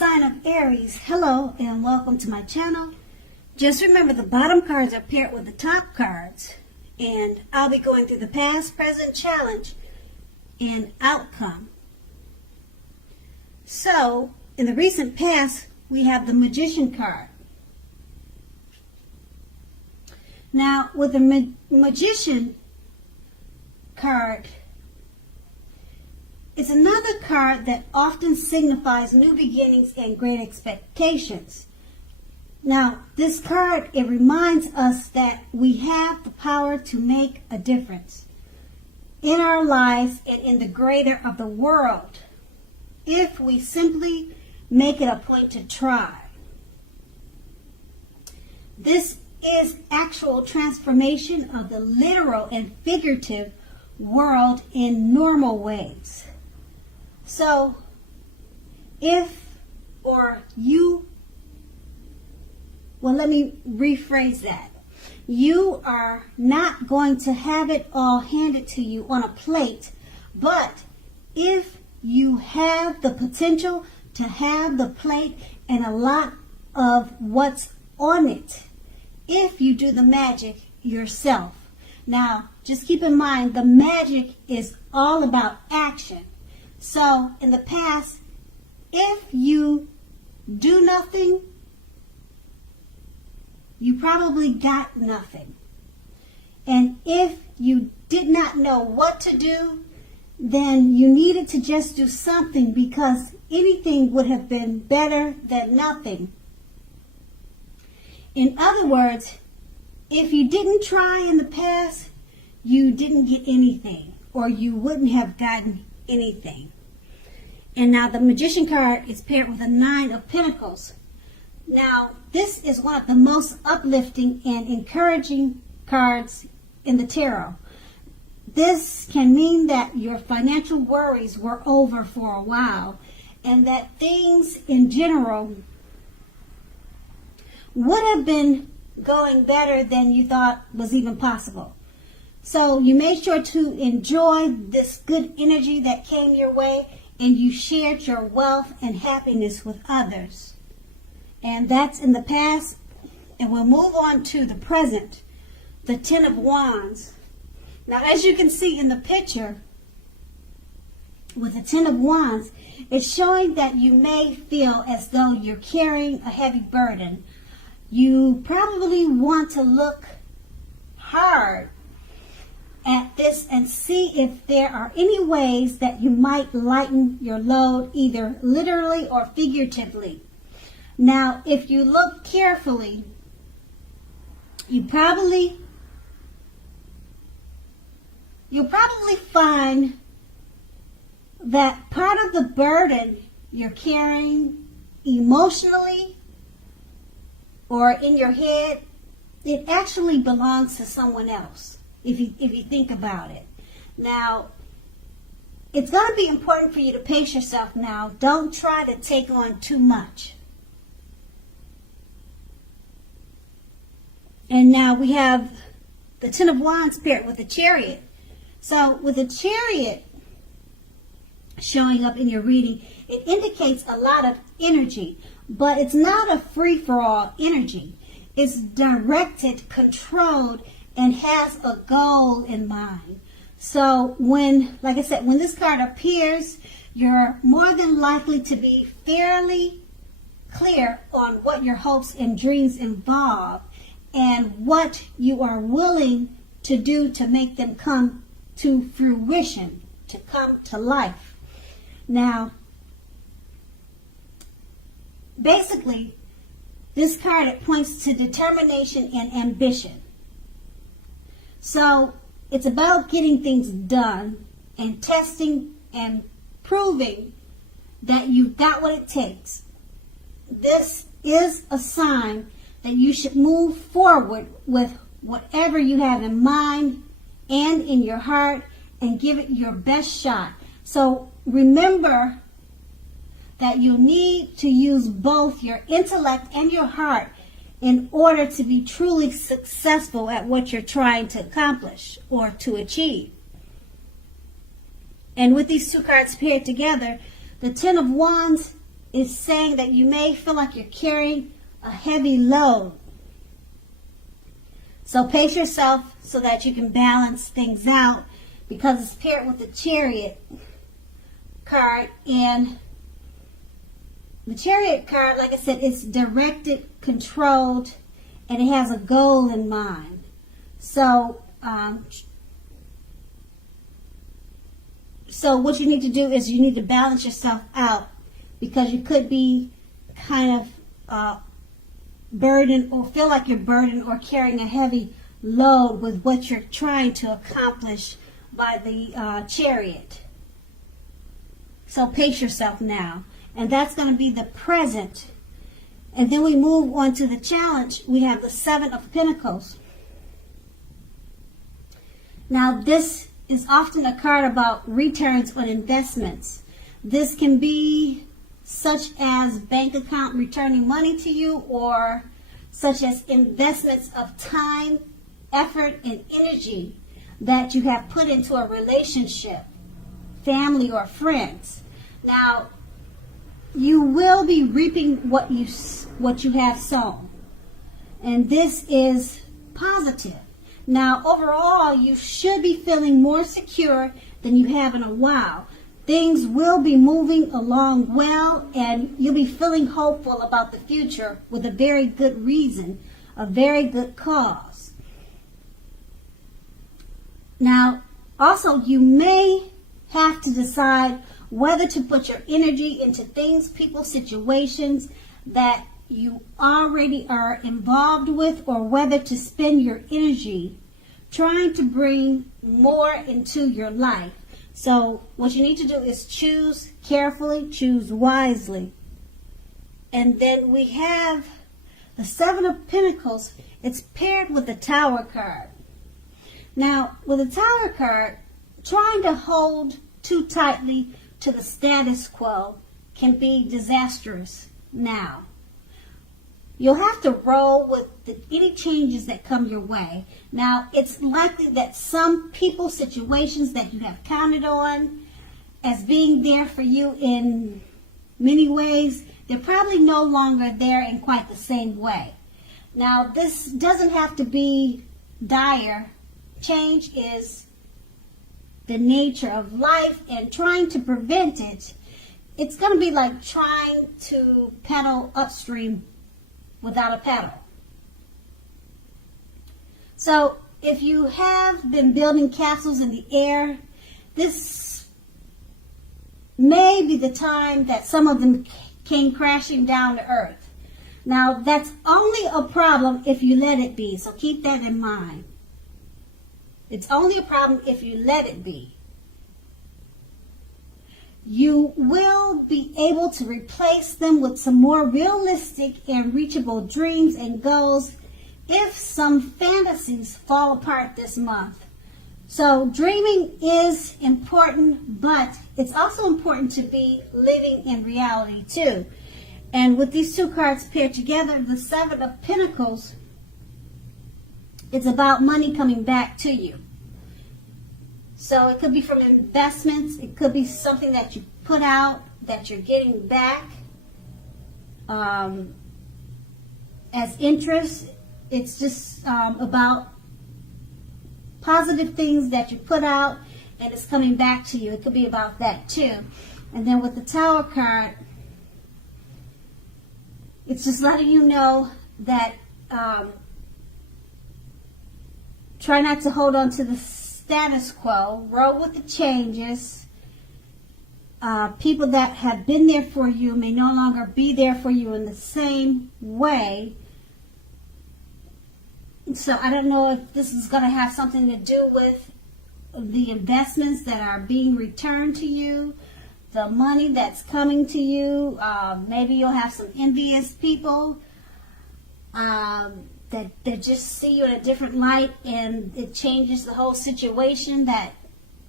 sign of Aries, hello and welcome to my channel. Just remember the bottom cards are paired with the top cards, and I'll be going through the past, present, challenge, and outcome. So, in the recent past, we have the Magician card. Now, with the Magician card, it's another card that often signifies new beginnings and great expectations. Now, this card, it reminds us that we have the power to make a difference in our lives and in the greater of the world if we simply make it a point to try. This is actual transformation of the literal and figurative world in normal ways. So, let me rephrase that. You are not going to have it all handed to you on a plate, but if you have the potential to have the plate and a lot of what's on it, if you do the magic yourself. Now, just keep in mind, the magic is all about action. So, in the past, if you do nothing, you probably got nothing. And if you did not know what to do, then you needed to just do something, because anything would have been better than nothing. In other words, if you didn't try in the past, you didn't get anything, or you wouldn't have gotten anything. And now the Magician card is paired with a 9 of Pentacles. Now, this is one of the most uplifting and encouraging cards in the tarot. This can mean that your financial worries were over for a while, and that things in general would have been going better than you thought was even possible. So you made sure to enjoy this good energy that came your way, and you shared your wealth and happiness with others. And that's in the past. And we'll move on to the present, the 10 of Wands. Now, as you can see in the picture, with the 10 of Wands, it's showing that you may feel as though you're carrying a heavy burden. You probably want to look hard at this and see if there are any ways that you might lighten your load, either literally or figuratively. Now, if you look carefully, you'll probably find that part of the burden you're carrying emotionally or in your head, it actually belongs to someone else, if you think about it. Now, it's going to be important for you to pace yourself now. Don't try to take on too much. And now we have the 10 of Wands paired with the Chariot. So with the Chariot showing up in your reading, it indicates a lot of energy, but it's not a free-for-all energy. It's directed, controlled, and has a goal in mind. So like I said, when this card appears, you're more than likely to be fairly clear on what your hopes and dreams involve, and what you are willing to do to make them come to fruition, to come to life. Now, basically, this card, it points to determination and ambition. So, it's about getting things done and testing and proving that you've got what it takes. This is a sign that you should move forward with whatever you have in mind and in your heart and give it your best shot. So remember that you need to use both your intellect and your heart in order to be truly successful at what you're trying to accomplish or to achieve. And with these two cards paired together, the 10 of Wands is saying that you may feel like you're carrying a heavy load. So pace yourself so that you can balance things out, because it's paired with the Chariot card. And the Chariot card, like I said, it's directed, controlled, and it has a goal in mind. So, so what you need to do is you need to balance yourself out, because you could be kind of burdened, or feel like you're burdened or carrying a heavy load with what you're trying to accomplish by the Chariot. So pace yourself now. And that's going to be the present. And then we move on to the challenge. We have the Seven of Pentacles. Now this is often a card about returns on investments. This can be such as bank account returning money to you, or such as investments of time, effort, and energy that you have put into a relationship, family, or friends. Now, you will be reaping what you have sown, and this is positive. Now, overall, you should be feeling more secure than you have in a while. Things will be moving along well, and you'll be feeling hopeful about the future with a very good reason, a very good cause. Now, also, you may have to decide whether to put your energy into things, people, situations that you already are involved with, or whether to spend your energy trying to bring more into your life. So what you need to do is choose carefully, choose wisely. And then we have the Seven of Pentacles. It's paired with the Tower card. Now, with the Tower card, trying to hold too tightly to the status quo can be disastrous. Now, you'll have to roll with any changes that come your way. Now, it's likely that some people, situations that you have counted on as being there for you in many ways, they're probably no longer there in quite the same way. Now, this doesn't have to be dire. Change is the nature of life, and trying to prevent it, it's going to be like trying to pedal upstream without a pedal. So if you have been building castles in the air, this may be the time that some of them came crashing down to earth. Now, that's only a problem if you let it be, so keep that in mind. It's only a problem if you let it be. You will be able to replace them with some more realistic and reachable dreams and goals if some fantasies fall apart this month. So dreaming is important, but it's also important to be living in reality too. And with these two cards paired together, the Seven of Pentacles, it's about money coming back to you. So it could be from investments. It could be something that you put out that you're getting back as interest. It's just about positive things that you put out and it's coming back to you. It could be about that too. And then with the Tower card, it's just letting you know that try not to hold on to the status quo. Roll with the changes. People that have been there for you may no longer be there for you in the same way. So I don't know if this is going to have something to do with the investments that are being returned to you, the money that's coming to you. Maybe you'll have some envious people that just see you in a different light, and it changes the whole situation that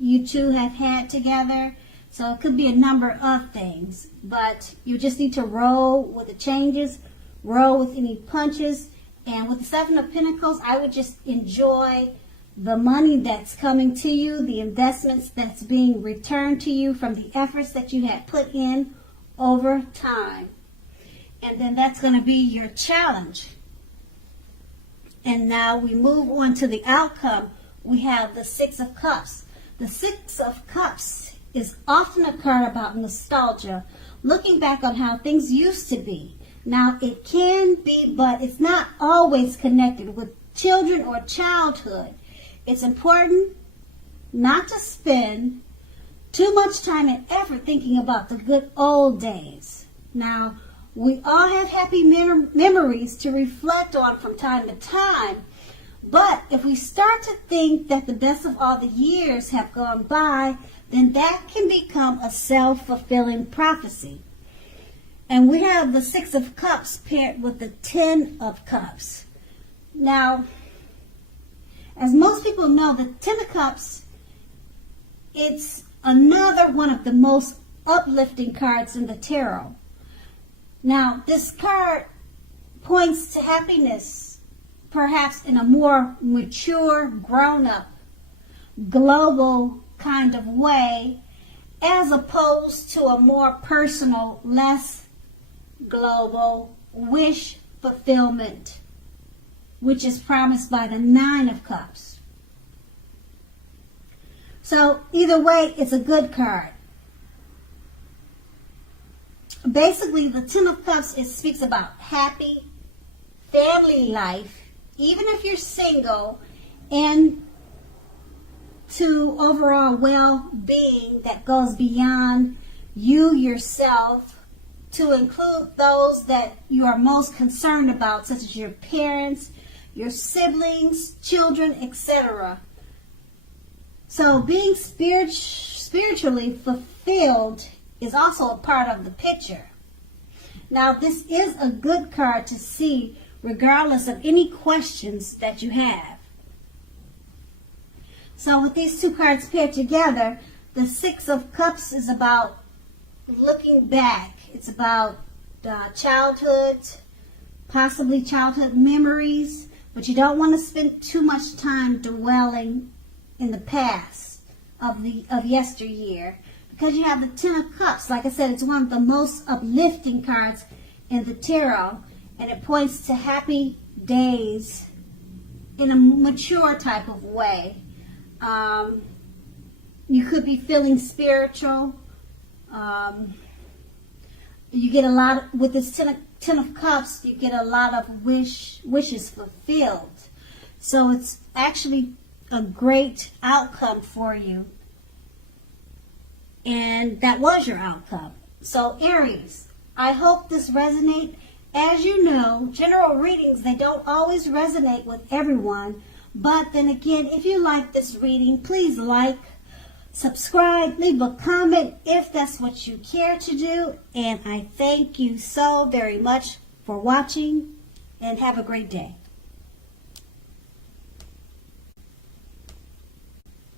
you two have had together. So it could be a number of things, but you just need to roll with the changes, roll with any punches. And with the Seven of Pentacles, I would just enjoy the money that's coming to you, the investments that's being returned to you from the efforts that you had put in over time. And then that's going to be your challenge. And now we move on to the outcome. We have the Six of Cups. The Six of Cups is often a card about nostalgia, looking back on how things used to be. Now, it can be, but it's not always connected with children or childhood. It's important not to spend too much time and effort thinking about the good old days. Now, we all have happy memories to reflect on from time to time, but if we start to think that the best of all the years have gone by, then that can become a self-fulfilling prophecy. And we have the Six of Cups paired with the Ten of Cups. Now, as most people know, the Ten of Cups, it's another one of the most uplifting cards in the tarot. Now, this card points to happiness, perhaps in a more mature, grown-up, global kind of way, as opposed to a more personal, less global wish fulfillment, which is promised by the Nine of Cups. So either way, it's a good card. Basically, the Ten of Cups, it speaks about happy family life, even if you're single, and to overall well-being that goes beyond you yourself, to include those that you are most concerned about, such as your parents, your siblings, children, etc. So being spiritually fulfilled is also a part of the picture. Now, this is a good card to see regardless of any questions that you have. So with these two cards paired together, the Six of Cups is about looking back. It's about childhood, possibly childhood memories, but you don't want to spend too much time dwelling in the past of yesteryear, because you have the Ten of Cups. Like I said, it's one of the most uplifting cards in the tarot, and it points to happy days in a mature type of way. You could be feeling spiritual. You get a lot with this Ten of Cups. You get a lot of wishes fulfilled. So it's actually a great outcome for you. And that was your outcome. So Aries, I hope this resonates. As you know, general readings, they don't always resonate with everyone. But then again, if you like this reading, please like, subscribe, leave a comment if that's what you care to do. And I thank you so very much for watching, and have a great day.